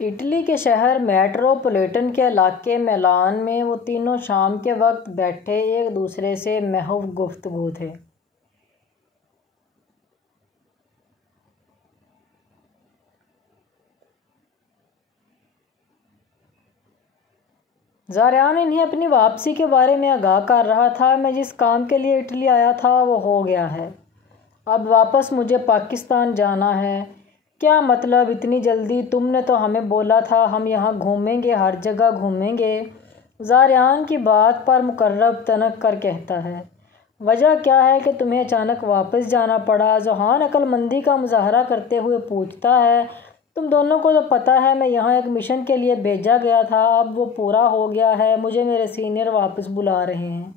Italy کے شہر metropolitan کے علاقے میلان میں وہ تینوں شام کے وقت بیٹھے ایک دوسرے سے محو گفتگو تھے۔ زارعان انہیں اپنی واپسی کے بارے میں آگاہ کر رہا تھا۔ میں جس کام کے لیے اٹلی آیا تھا وہ ہو گیا ہے، اب واپس مجھے پاکستان جانا ہے۔ کیا مطلب اتنی جلدی؟ تم نے تو ہمیں بولا تھا ہم یہاں گھومیں گے، ہر جگہ گھومیں گے۔ زارعان کی بات پر مقرب تنک کر کہتا ہے، وجہ کیا ہے کہ تمہیں اچانک واپس جانا پڑا؟ ذوحان عقل مندی کا مظاہرہ کرتے ہوئے پوچھتا ہے، تم دونوں کو تو پتہ ہے میں یہاں ایک مشن کے لیے بھیجا گیا تھا، اب وہ پورا ہو گیا ہے، مجھے میرے سینئر واپس بلا رہے ہیں۔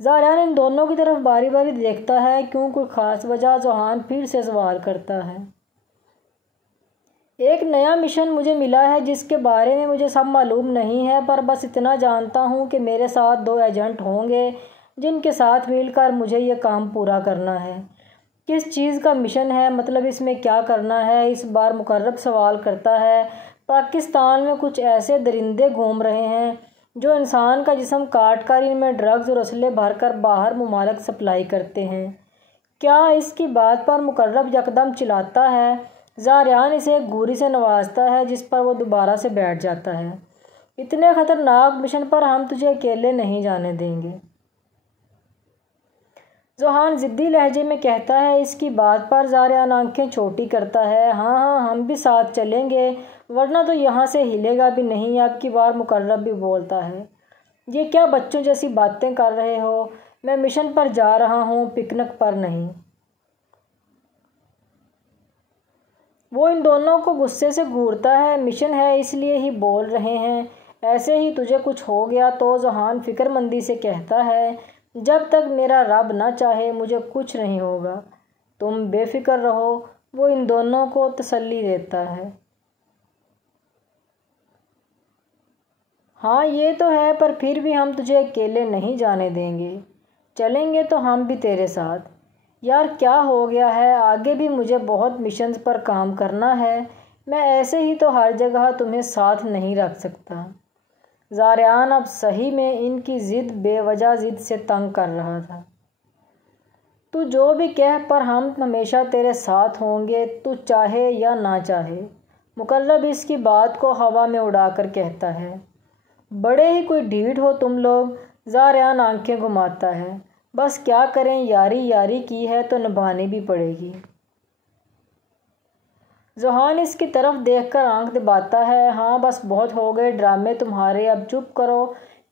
زارعان ان دونوں کی طرف باری باری دیکھتا ہے، کیوں کوئی خاص وجہ؟ ذوحان پھر سے سوال کرتا ہے۔ ایک نیا مشن مجھے ملا ہے جس کے بارے میں مجھے سب معلوم نہیں ہے، پر بس اتنا جانتا ہوں کہ میرے ساتھ 2 ایجنٹ ہوں گے جن کے ساتھ مل کر مجھے یہ کام پورا کرنا ہے۔ کس چیز کا مشن ہے؟ مطلب اس میں کیا کرنا ہے؟ اس بار مقرب سوال کرتا ہے۔ پاکستان میں کچھ ایسے درندے گھوم رہے ہیں جو انسان کا جسم کاٹ کر ان میں ڈرگز اور اسلحے بھر کر باہر ممالک سپلائی کرتے ہیں۔ کیا؟ اس کی بات پر مقرب یکدم چلاتا ہے۔ زارعان اسے ایک گھوری سے نوازتا ہے جس پر وہ دوبارہ سے بیٹھ جاتا ہے۔ اتنے خطرناک مشن پر ہم تجھے اکیلے نہیں جانے دیں گے، ذوحان ضدی لہجے میں کہتا ہے۔ اس کی بات پر زارعان آنکھیں چھوٹی کرتا ہے۔ ہاں ہاں، ہم بھی ساتھ چلیں گے، ورنہ تو یہاں سے ہلے گا بھی نہیں۔ اب کی بار مقرب بھی بولتا ہے، یہ کیا بچوں جیسی باتیں کر رہے ہو؟ میں مشن پر جا رہا ہوں، پکنک پر نہیں۔ وہ ان دونوں کو غصے سے گھورتا ہے۔ مشن ہے اس لیے ہی بول رہے ہیں، ایسے ہی تجھے کچھ ہو گیا تو؟ ذوحان فکر مندی سے کہتا ہے، جب تک میرا رب نہ چاہے مجھے کچھ نہیں ہوگا، تم بے فکر رہو۔ وہ ان دونوں کو تسلی دیتا ہے۔ ہاں یہ تو ہے، پر پھر بھی ہم تجھے اکیلے نہیں جانے دیں گے، چلیں گے تو ہم بھی تیرے ساتھ۔ یار کیا ہو گیا ہے؟ آگے بھی مجھے بہت مشنز پر کام کرنا ہے، میں ایسے ہی تو ہر جگہ تمہیں ساتھ نہیں رکھ سکتا۔ زارعان اب صحیح میں ان کی ضد بے وجہ ضد سے تنگ کر رہا تھا۔ تو جو بھی کہہ، پر ہم ہمیشہ تیرے ساتھ ہوں گے، تو چاہے یا نہ چاہے۔ مقرب اس کی بات کو ہوا میں اڑا کر کہتا ہے، بڑے ہی کوئی ڈھیٹ ہو تم لوگ۔ زارعان آنکھیں گھماتا ہے، بس کیا کریں، یاری یاری کی ہے تو نبھانی بھی پڑے گی۔ ذوحان اس کی طرف دیکھ کر آنکھ دباتا ہے، ہاں بس بہت ہو گئے ڈرامے تمہارے، اب چپ کرو۔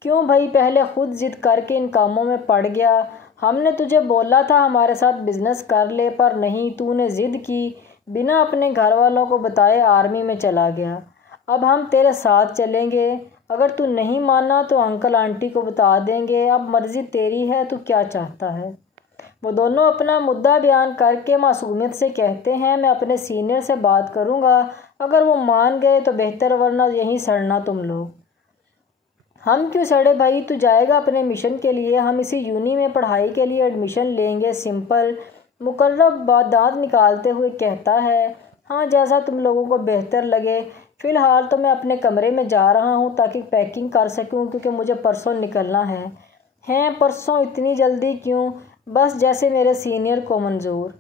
کیوں بھائی؟ پہلے خود ضد کر کے ان کاموں میں پڑ گیا۔ ہم نے تجھے بولا تھا ہمارے ساتھ بزنس کر لے، پر نہیں، تو نے ضد کی، بنا اپنے گھر والوں کو بتائے آرمی میں چلا گیا۔ اب ہم تیرے ساتھ چلیں گے، اگر تو نہیں مانا تو انکل آنٹی کو بتا دیں گے، اب مرضی تیری ہے، تو کیا چاہتا ہے؟ وہ دونوں اپنا مدعا بیان کر کے معصومیت سے کہتے ہیں، میں اپنے سینئر سے بات کروں گا، اگر وہ مان گئے تو بہتر، ورنہ یہیں سڑنا تم لوگ۔ ہم کیوں سڑے بھائی؟ تو جائے گا اپنے مشن کے لیے، ہم اسی یونی میں پڑھائی کے لیے ایڈمیشن لیں گے، سمپل۔ مقرب دانت نکالتے ہوئے کہتا ہے، ہاں جیسا تم لوگوں کو بہتر لگے، فی الحال تو میں اپنے کمرے میں جا رہا ہوں تاکہ پیکنگ کر سکوں، کیونکہ مجھے پرسوں نکلنا ہے۔ ہیں پرسوں؟ اتنی جلدی کیوں؟ بس جیسے میرے سینئر کو منظور۔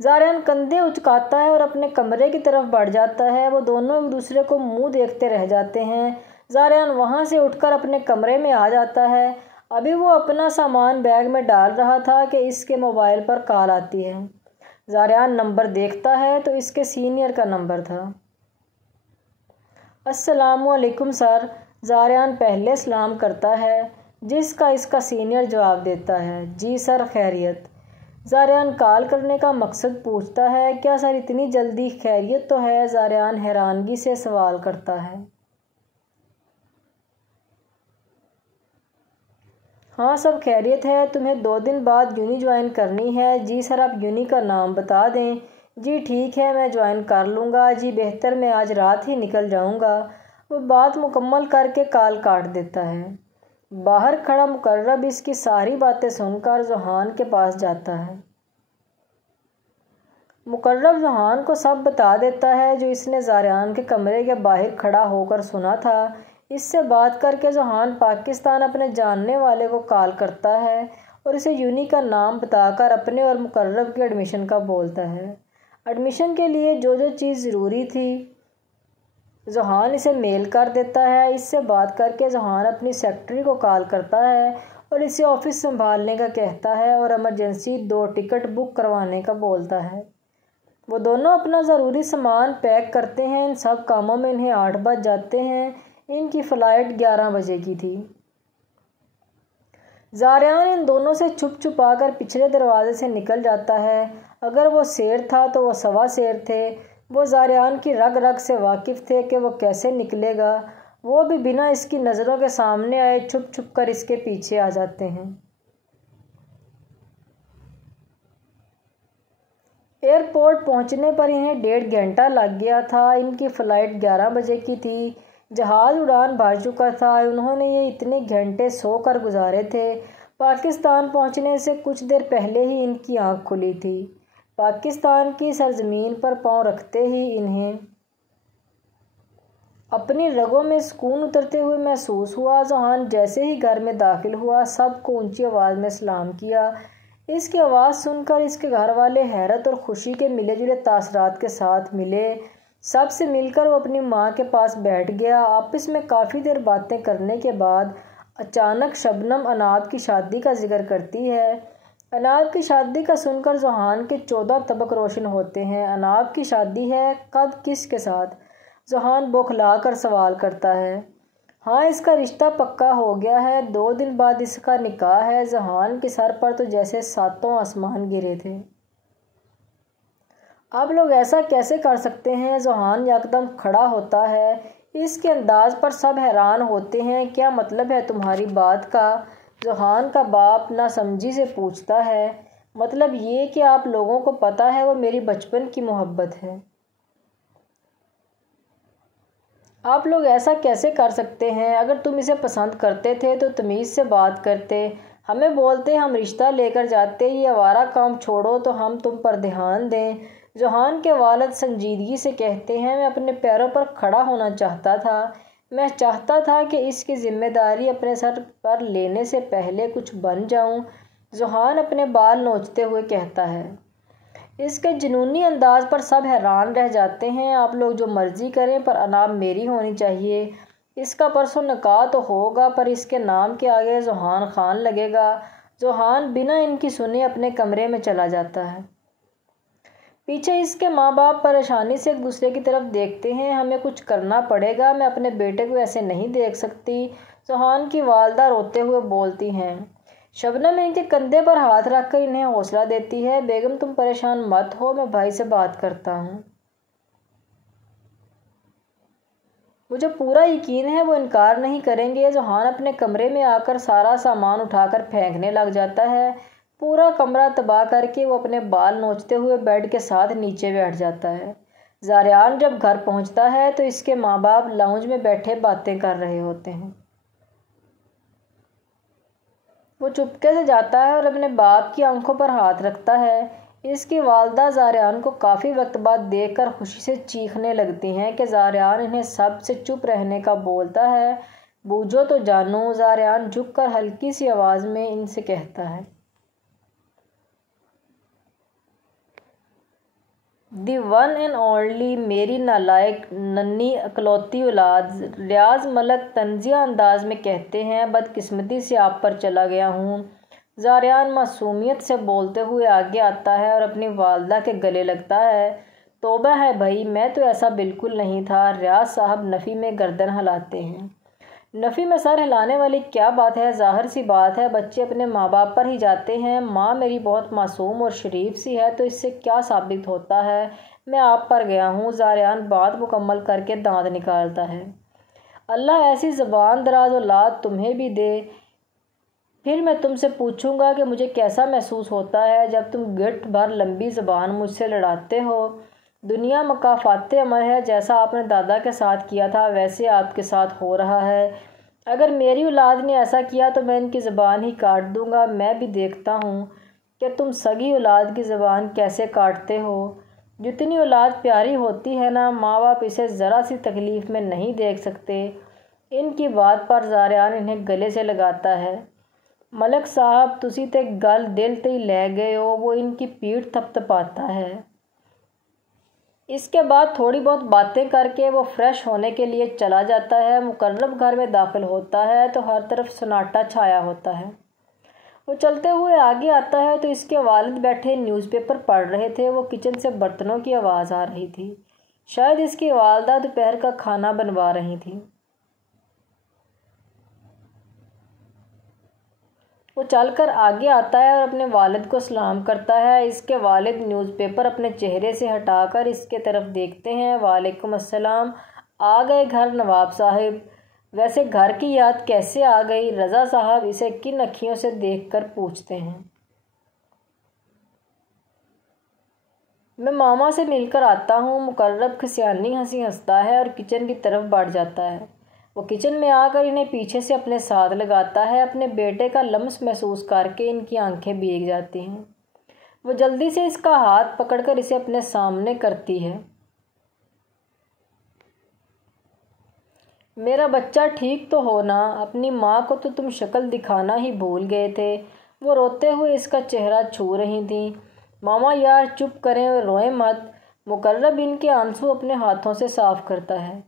زارعان کندھے اچکاتا ہے اور اپنے کمرے کی طرف بڑھ جاتا ہے۔ وہ دونوں ایک دوسرے کو منہ دیکھتے رہ جاتے ہیں۔ زارعان وہاں سے اٹھ کر اپنے کمرے میں آ جاتا ہے۔ ابھی وہ اپنا سامان بیگ میں ڈال رہا تھا کہ اس کے موبائل پر کال آتی ہے۔ زارعان نمبر دیکھتا ہے تو اس کے سینئر کا نمبر تھا۔ السلام علیکم سر، زارعان پہلے سلام کرتا ہے، جس کا اس کا سینئر جواب دیتا ہے، جی سر خیریت۔ زارعان کال کرنے کا مقصد پوچھتا ہے، کیا سر اتنی جلدی؟ خیریت تو ہے؟ زارعان حیرانگی سے سوال کرتا ہے۔ ہاں سب خیریت ہے، تمہیں 2 دن بعد یونی جوائن کرنی ہے۔ جی سر آپ یونی کا نام بتا دیں۔ جی ٹھیک ہے میں جوائن کر لوں گا۔ جی بہتر، میں آج رات ہی نکل جاؤں گا۔ وہ بات مکمل کر کے کال کاٹ دیتا ہے۔ باہر کھڑا مقرب اس کی ساری باتیں سن کر ذوحان کے پاس جاتا ہے۔ مقرب ذہان کو سب بتا دیتا ہے جو اس نے زاریان کے کمرے کے باہر کھڑا ہو کر سنا تھا۔ اس سے بات کر کے ذہان پاکستان اپنے جاننے والے کو کال کرتا ہے اور اسے یونی کا نام بتا کر اپنے اور مقرب کے ایڈمیشن کا بولتا ہے۔ ایڈمیشن کے لیے جو چیز ضروری تھی ذہان اسے میل کر دیتا ہے۔ اس سے بات کر کے ذہان اپنی سیکرٹری کو کال کرتا ہے اور اسے آفس سنبھالنے کا کہتا ہے اور ایمرجنسی 2 ٹکٹ بک کروانے کا بولتا ہے۔ وہ دونوں اپنا ضروری سامان پیک کرتے ہیں۔ ان سب کاموں میں انہیں 8 بج جاتے ہیں۔ ان کی فلائٹ 11 بجے کی تھی۔ زاریان ان دونوں سے چھپا کر پچھلے دروازے سے نکل جاتا ہے۔ اگر وہ شیر تھا تو وہ سوا شیر تھے۔ وہ زاریان کی رگ رگ سے واقف تھے کہ وہ کیسے نکلے گا۔ وہ بھی بنا اس کی نظروں کے سامنے آئے چھپ کر اس کے پیچھے آ جاتے ہیں۔ ایئرپورٹ پہنچنے پر انہیں 1.5 گھنٹہ لگ گیا تھا۔ ان کی فلائٹ 11 بجے کی تھی۔ جہاز اڑان بھر چکا تھا۔ انہوں نے یہ اتنے گھنٹے سو کر گزارے تھے۔ پاکستان پہنچنے سے کچھ دیر پہلے ہی ان کی آنکھ کھلی تھی۔ پاکستان کی سرزمین پر پاؤں رکھتے ہی انہیں اپنی رگوں میں سکون اترتے ہوئے محسوس ہوا۔ ذہان جیسے ہی گھر میں داخل ہوا سب کو اونچی آواز میں سلام کیا۔ اس کی آواز سن کر اس کے گھر والے حیرت اور خوشی کے ملے جلے تاثرات کے ساتھ ملے۔ سب سے مل کر وہ اپنی ماں کے پاس بیٹھ گیا۔ آپس میں کافی دیر باتیں کرنے کے بعد اچانک شبنم اناب کی شادی کا ذکر کرتی ہے۔ اناب کی شادی کا سن کر ذہان کے 14 طبق روشن ہوتے ہیں۔ اناب کی شادی ہے؟ کب؟ کس کے ساتھ؟ ذہان بوکھلا کر سوال کرتا ہے۔ ہاں، اس کا رشتہ پکا ہو گیا ہے۔ 2 دن بعد اس کا نکاح ہے۔ ذہان کے سر پر تو جیسے 7 آسمان گرے تھے۔ آپ لوگ ایسا کیسے کر سکتے ہیں؟ ذہان یکدم کھڑا ہوتا ہے۔ اس کے انداز پر سب حیران ہوتے ہیں۔ کیا مطلب ہے تمہاری بات کا؟ ذہان کا باپ ناسمجھی سے پوچھتا ہے۔ مطلب یہ کہ آپ لوگوں کو پتہ ہے وہ میری بچپن کی محبت ہے۔ آپ لوگ ایسا کیسے کر سکتے ہیں؟ اگر تم اسے پسند کرتے تھے تو تمیز سے بات کرتے، ہمیں بولتے، ہم رشتہ لے کر جاتے۔ یہ آوارہ کام چھوڑو تو ہم تم پر دھیان دیں۔ ذہان کے والد سنجیدگی سے کہتے ہیں، میں اپنے پیروں پر کھڑا ہونا چاہتا تھا۔ میں چاہتا تھا کہ اس کی ذمہ داری اپنے سر پر لینے سے پہلے کچھ بن جاؤں۔ ذہان اپنے بال نوچتے ہوئے کہتا ہے۔ اس کے جنونی انداز پر سب حیران رہ جاتے ہیں۔ آپ لوگ جو مرضی کریں پر اناب میری ہونی چاہیے۔ اس کا پرسوں نکاح تو ہوگا پر اس کے نام کے آگے ذہان خان لگے گا۔ ذہان بنا ان کی سنے اپنے کمرے میں چلا جاتا ہے۔ پیچھے اس کے ماں باپ پریشانی سے ایک دوسرے کی طرف دیکھتے ہیں۔ ہمیں کچھ کرنا پڑے گا، میں اپنے بیٹے کو ایسے نہیں دیکھ سکتی، ذہان کی والدہ روتے ہوئے بولتی ہیں۔ شبنم ان کے کندھے پر ہاتھ رکھ کر انہیں حوصلہ دیتی ہے۔ بیگم تم پریشان مت ہو، میں بھائی سے بات کرتا ہوں۔ مجھے پورا یقین ہے وہ انکار نہیں کریں گے۔ ذہان اپنے کمرے میں آ کر سارا سامان اٹھا کر پھینکنے لگ جاتا ہے۔ پورا کمرہ تباہ کر کے وہ اپنے بال نوچتے ہوئے بیڈ کے ساتھ نیچے بیٹھ جاتا ہے۔ زاریان جب گھر پہنچتا ہے تو اس کے ماں باپ لاؤنج میں بیٹھے باتیں کر رہے ہوتے ہیں۔ وہ چپکے سے جاتا ہے اور اپنے باپ کی آنکھوں پر ہاتھ رکھتا ہے۔ اس کی والدہ زاریان کو کافی وقت بعد دیکھ کر خوشی سے چیخنے لگتی ہیں کہ زاریان انہیں سب سے چپ رہنے کا بولتا ہے۔ بوجھو تو جانو، زاریان جھک کر ہلکی سی آواز میں ان سے کہتا ہے۔ دی ون اینڈ اونلی، میری نالائق ننھی اکلوتی اولاد، ریاض ملک طنزیہ انداز میں کہتے ہیں، بدقسمتی سے آپ پر چلا گیا ہوں۔ زاریان معصومیت سے بولتے ہوئے آگے آتا ہے اور اپنی والدہ کے گلے لگتا ہے۔ توبہ ہے بھائی، میں تو ایسا بالکل نہیں تھا۔ ریاض صاحب نفی میں گردن ہلاتے ہیں۔ نفی میں سر ہلانے والی کیا بات ہے؟ ظاہر سی بات ہے بچے اپنے ماں باپ پر ہی جاتے ہیں۔ ماں میری بہت معصوم اور شریف سی ہے تو اس سے کیا ثابت ہوتا ہے؟ میں آپ پر گیا ہوں۔ زاریان بات مکمل کر کے دانت نکالتا ہے۔ اللہ ایسی زبان دراز اولاد تمہیں بھی دے۔ پھر میں تم سے پوچھوں گا کہ مجھے کیسا محسوس ہوتا ہے جب تم گٹ بھر لمبی زبان مجھ سے لڑاتے ہو۔ دنیا مکافات عمل ہے، جیسا آپ نے دادا کے ساتھ کیا تھا ویسے آپ کے ساتھ ہو رہا ہے۔ اگر میری اولاد نے ایسا کیا تو میں ان کی زبان ہی کاٹ دوں گا۔ میں بھی دیکھتا ہوں کہ تم سگی اولاد کی زبان کیسے کاٹتے ہو۔ جتنی اولاد پیاری ہوتی ہے نا، ماں باپ اسے ذرا سی تکلیف میں نہیں دیکھ سکتے۔ ان کی بات پر زاریان انہیں گلے سے لگاتا ہے۔ ملک صاحب تسی تے گل دل تے ہی لے گئے ہو، وہ ان کی پیٹھ تھپتھپاتا ہے۔ اس کے بعد تھوڑی بہت باتیں کر کے وہ فریش ہونے کے لیے چلا جاتا ہے۔ مقرب گھر میں داخل ہوتا ہے تو ہر طرف سناٹا چھایا ہوتا ہے۔ وہ چلتے ہوئے آگے آتا ہے تو اس کے والد بیٹھے نیوز پیپر پڑھ رہے تھے۔ وہ کچن سے برتنوں کی آواز آ رہی تھی، شاید اس کی والدہ دوپہر کا کھانا بنوا رہی تھیں۔ وہ چل کر آگے آتا ہے اور اپنے والد کو سلام کرتا ہے۔ اس کے والد نیوز پیپر اپنے چہرے سے ہٹا کر اس کے طرف دیکھتے ہیں۔ وعلیکم السلام، آ گئے گھر نواب صاحب؟ ویسے گھر کی یاد کیسے آ گئی؟ رضا صاحب اسے کن اکھیوں سے دیکھ کر پوچھتے ہیں۔ میں ماما سے مل کر آتا ہوں۔ مقرب کھسیانی ہنسی ہنستا ہے اور کچن کی طرف بڑھ جاتا ہے۔ وہ کچن میں آ کر انہیں پیچھے سے اپنے ساتھ لگاتا ہے۔ اپنے بیٹے کا لمس محسوس کر کے ان کی آنکھیں بھیگ جاتی ہیں۔ وہ جلدی سے اس کا ہاتھ پکڑ کر اسے اپنے سامنے کرتی ہے۔ میرا بچہ ٹھیک تو ہو نا؟ اپنی ماں کو تو تم شکل دکھانا ہی بھول گئے تھے۔ وہ روتے ہوئے اس کا چہرہ چھو رہی تھیں۔ ماما یار چپ کریں، روئیں مت۔ مقرب ان کے آنسو اپنے ہاتھوں سے صاف کرتا ہے۔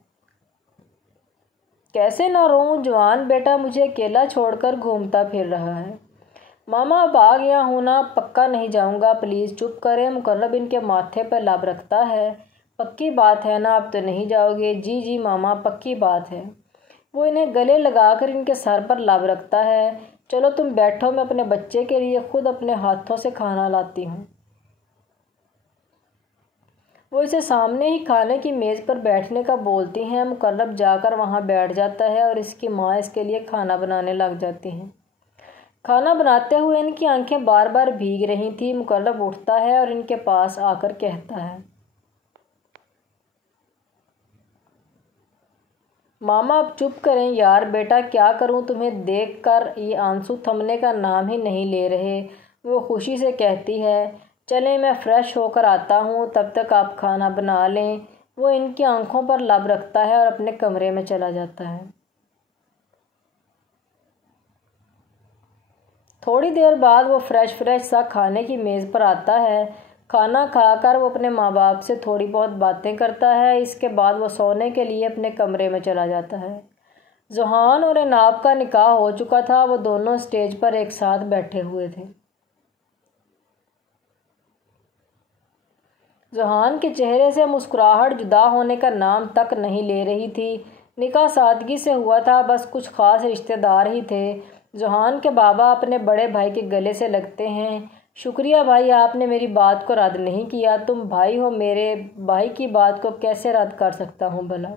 کیسے نہ روؤں، جوان بیٹا مجھے اکیلا چھوڑ کر گھومتا پھر رہا ہے۔ ماما اب آ گیا ہوں نا، پکا نہیں جاؤں گا، پلیز چپ کریں۔ مقرب ان کے ماتھے پر لب رکھتا ہے۔ پکی بات ہے نا، اب تو نہیں جاؤ گے؟ جی جی ماما پکی بات ہے۔ وہ انہیں گلے لگا کر ان کے سر پر لب رکھتا ہے۔ چلو تم بیٹھو، میں اپنے بچے کے لیے خود اپنے ہاتھوں سے کھانا لاتی ہوں۔ وہ اسے سامنے ہی کھانے کی میز پر بیٹھنے کا بولتی ہیں۔ مقرب جا کر وہاں بیٹھ جاتا ہے اور اس کی ماں اس کے لیے کھانا بنانے لگ جاتی ہیں۔ کھانا بناتے ہوئے ان کی آنکھیں بار بار بھیگ رہی تھیں۔ مقرب اٹھتا ہے اور ان کے پاس آ کر کہتا ہے، ماما اب چپ کریں یار، بیٹا کیا کروں، تمہیں دیکھ کر یہ آنسو تھمنے کا نام ہی نہیں لے رہے۔ وہ خوشی سے کہتی ہے، چلیں میں فریش ہو کر آتا ہوں، تب تک آپ کھانا بنا لیں۔ وہ ان کی آنکھوں پر لب رکھتا ہے اور اپنے کمرے میں چلا جاتا ہے۔ تھوڑی دیر بعد وہ فریش سا کھانے کی میز پر آتا ہے۔ کھانا کھا کر وہ اپنے ماں باپ سے تھوڑی بہت باتیں کرتا ہے۔ اس کے بعد وہ سونے کے لیے اپنے کمرے میں چلا جاتا ہے۔ ذوحان اور عناب کا نکاح ہو چکا تھا۔ وہ دونوں اسٹیج پر ایک ساتھ بیٹھے ہوئے تھے۔ ذوحان کے چہرے سے مسکراہٹ جدا ہونے کا نام تک نہیں لے رہی تھی۔ نکاح سادگی سے ہوا تھا، بس کچھ خاص رشتہ دار ہی تھے۔ ذوحان کے بابا اپنے بڑے بھائی کے گلے سے لگتے ہیں، شکریہ بھائی، آپ نے میری بات کو رد نہیں کیا۔ تم بھائی ہو، میرے بھائی کی بات کو کیسے رد کر سکتا ہوں بھلا؟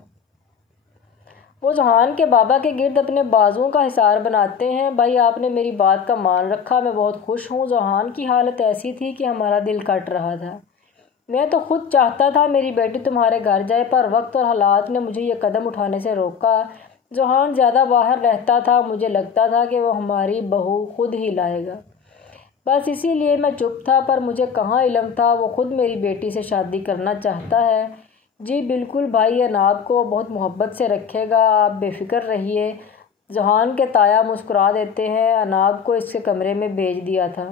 وہ ذوحان کے بابا کے گرد اپنے بازوؤں کا حصار بناتے ہیں۔ بھائی آپ نے میری بات کا مان رکھا، میں بہت خوش ہوں۔ ذوحان کی حالت ایسی تھی کہ ہمارا دل کٹ رہا تھا۔ میں تو خود چاہتا تھا میری بیٹی تمہارے گھر جائے، پر وقت اور حالات نے مجھے یہ قدم اٹھانے سے روکا۔ ذوحان زیادہ باہر رہتا تھا، مجھے لگتا تھا کہ وہ ہماری بہو خود ہی لائے گا، بس اسی لیے میں چپ تھا، پر مجھے کہاں علم تھا وہ خود میری بیٹی سے شادی کرنا چاہتا ہے۔ جی بالکل بھائی، عناب کو بہت محبت سے رکھے گا، آپ بے فکر رہیے۔ ذوحان کے تایا مسکرا دیتے ہیں۔ عناب کو اس کے کمرے میں بھیج دیا تھا۔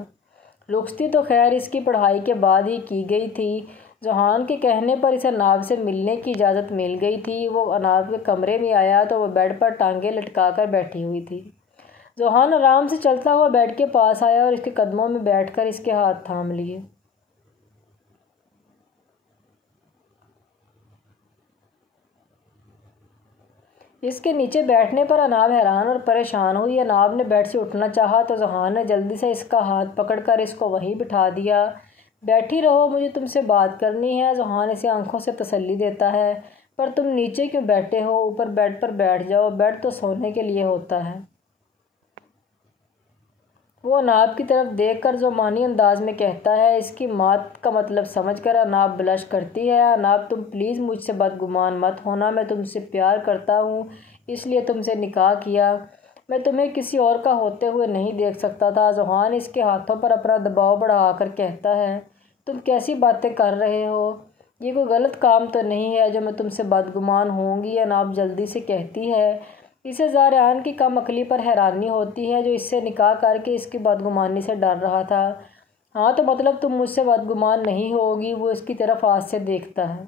رخصتی تو خیر اس کی پڑھائی کے بعد ہی کی گئی تھی۔ ذوحان کے کہنے پر اسے عناب سے ملنے کی اجازت مل گئی تھی۔ وہ عناب کے کمرے میں آیا تو وہ بیڈ پر ٹانگیں لٹکا کر بیٹھی ہوئی تھی۔ ذوحان آرام سے چلتا ہوا بیڈ کے پاس آیا اور اس کے قدموں میں بیٹھ کر اس کے ہاتھ تھام لیے۔ اس کے نیچے بیٹھنے پر عناب حیران اور پریشان ہوئی۔ عناب نے بیڈ سے اٹھنا چاہا تو ذوحان نے جلدی سے اس کا ہاتھ پکڑ کر اس کو وہیں بٹھا دیا۔ بیٹھی رہو، مجھے تم سے بات کرنی ہے۔ ذوحان اسے آنکھوں سے تسلی دیتا ہے، پر تم نیچے کیوں بیٹھے ہو؟ اوپر بیڈ پر بیٹھ جاؤ، بیڈ تو سونے کے لیے ہوتا ہے۔ وہ عناب کی طرف دیکھ کر ذومانی انداز میں کہتا ہے۔ اس کی بات کا مطلب سمجھ کر عناب بلش کرتی ہے۔ عناب تم پلیز مجھ سے بدگمان مت ہونا، میں تم سے پیار کرتا ہوں، اس لیے تم سے نکاح کیا، میں تمہیں کسی اور کا ہوتے ہوئے نہیں دیکھ سکتا تھا۔ ذوحان اس کے ہاتھوں پر اپنا دباؤ بڑھا کر کہتا ہے، تم کیسی باتیں کر رہے ہو؟ یہ کوئی غلط کام تو نہیں ہے جو میں تم سے بدگمان ہوں گی، اناب جلدی سے کہتی ہے۔ اسے زاریان کی کم عقلی پر حیرانی ہوتی ہے جو اس سے نکاح کر کے اس کی بدگمانی سے ڈر رہا تھا۔ ہاں تو مطلب تم مجھ سے بدگمان نہیں ہوگی؟ وہ اس کی طرف آس سے دیکھتا ہے۔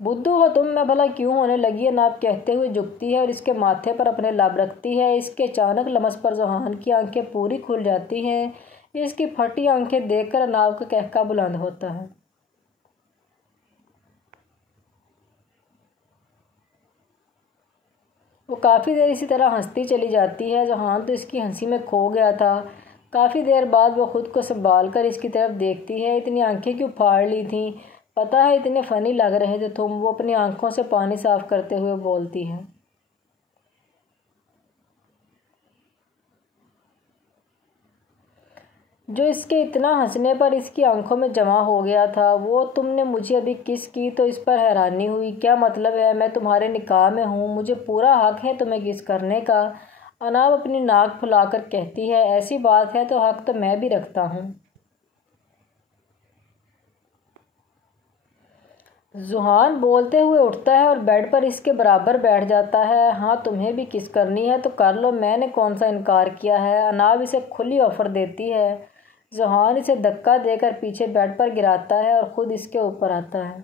بدھو ہو تم، میں بھلا کیوں ہونے لگی؟ اناب کہتے ہوئے جھکتی ہے اور اس کے ماتھے پر اپنے لب رکھتی ہے۔ اس کے اچانک لمس پر ذوحان کی آنکھیں پوری کھل جاتی ہیں۔ اس کی پھٹی آنکھیں دیکھ کر اناب کا قہقہ بلند ہوتا ہے۔ وہ کافی دیر اسی طرح ہنستی چلی جاتی ہے۔ ذوحان تو اس کی ہنسی میں کھو گیا تھا۔ کافی دیر بعد وہ خود کو سنبھال کر اس کی طرف دیکھتی ہے۔ اتنی آنکھیں کیوں پھاڑ لی تھیں؟ پتہ ہے اتنے فنی لگ رہے تھے تم، وہ اپنی آنکھوں سے پانی صاف کرتے ہوئے بولتی ہے۔ جو اس کے اتنا ہنسنے پر اس کی آنکھوں میں جمع ہو گیا تھا۔ وہ تم نے مجھے ابھی کس کی؟ تو اس پر حیرانی ہوئی۔ کیا مطلب ہے؟ میں تمہارے نکاح میں ہوں، مجھے پورا حق ہے تمہیں کس کرنے کا۔ اناب اپنی ناک پھلا کر کہتی ہے، ایسی بات ہے تو حق تو میں بھی رکھتا ہوں۔ ذوحان بولتے ہوئے اٹھتا ہے اور بیڈ پر اس کے برابر بیٹھ جاتا ہے۔ ہاں تمہیں بھی کس کرنی ہے تو کر لو، میں نے کون سا انکار کیا ہے؟ اناب اسے کھلی آفر دیتی ہے۔ ذوحان اسے دھکا دے کر پیچھے بیڈ پر گراتا ہے اور خود اس کے اوپر آتا ہے۔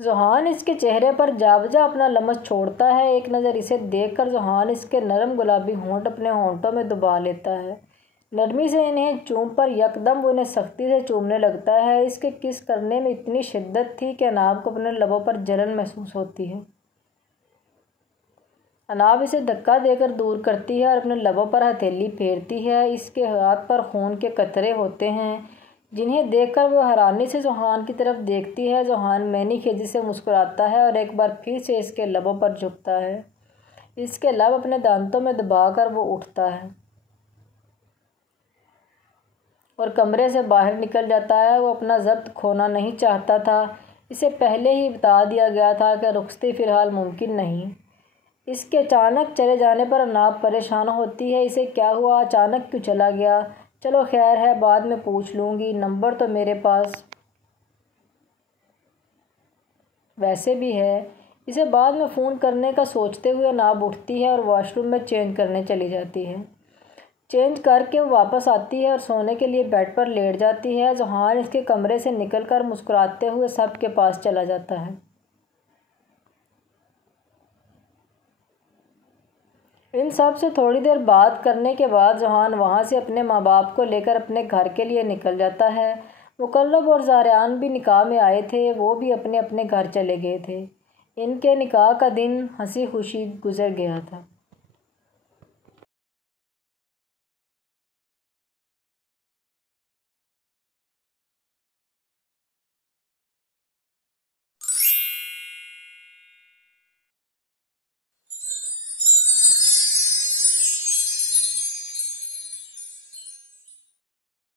ذوحان اس کے چہرے پر جا بجا اپنا لمس چھوڑتا ہے۔ ایک نظر اسے دیکھ کر ذوحان اس کے نرم گلابی ہونٹ اپنے ہونٹوں میں دبا لیتا ہے۔ نرمی سے انہیں چوم پر یکدم وہ انہیں سختی سے چومنے لگتا ہے۔ اس کے کس کرنے میں اتنی شدت تھی کہ اناب کو اپنے لبوں پر جلن محسوس ہوتی ہے۔ اناب اسے دھکا دے کر دور کرتی ہے اور اپنے لبوں پر ہتھیلی پھیرتی ہے۔ اس کے ہاتھ پر خون کے قطرے ہوتے ہیں جنہیں دیکھ کر وہ حیرانی سے ذوحان کی طرف دیکھتی ہے۔ ذوحان مینی خیزی سے مسکراتا ہے اور ایک بار پھر سے اس کے لبوں پر جھکتا ہے۔ اس کے لب اپنے دانتوں میں دبا کر وہ اٹھتا ہے اور کمرے سے باہر نکل جاتا ہے۔ وہ اپنا ضبط کھونا نہیں چاہتا تھا۔ اسے پہلے ہی بتا دیا گیا تھا کہ رخصتی فی الحال ممکن نہیں۔ اس کے اچانک چلے جانے پر اناب پریشان ہوتی ہے۔ اسے کیا ہوا؟ اچانک کیوں چلا گیا؟ چلو خیر ہے، بعد میں پوچھ لوں گی، نمبر تو میرے پاس ویسے بھی ہے۔ اسے بعد میں فون کرنے کا سوچتے ہوئے اناب اٹھتی ہے اور واش روم میں چینج کرنے چلی جاتی ہے۔ چینج کر کے وہ واپس آتی ہے اور سونے کے لیے بیڈ پر لیٹ جاتی ہے۔ ذوحان اس کے کمرے سے نکل کر مسکراتے ہوئے سب کے پاس چلا جاتا ہے۔ ان سب سے تھوڑی دیر بات کرنے کے بعد ذوحان وہاں سے اپنے ماں باپ کو لے کر اپنے گھر کے لیے نکل جاتا ہے۔ مقلب اور زاریان بھی نکاح میں آئے تھے، وہ بھی اپنے اپنے گھر چلے گئے تھے۔ ان کے نکاح کا دن ہنسی خوشی گزر گیا تھا۔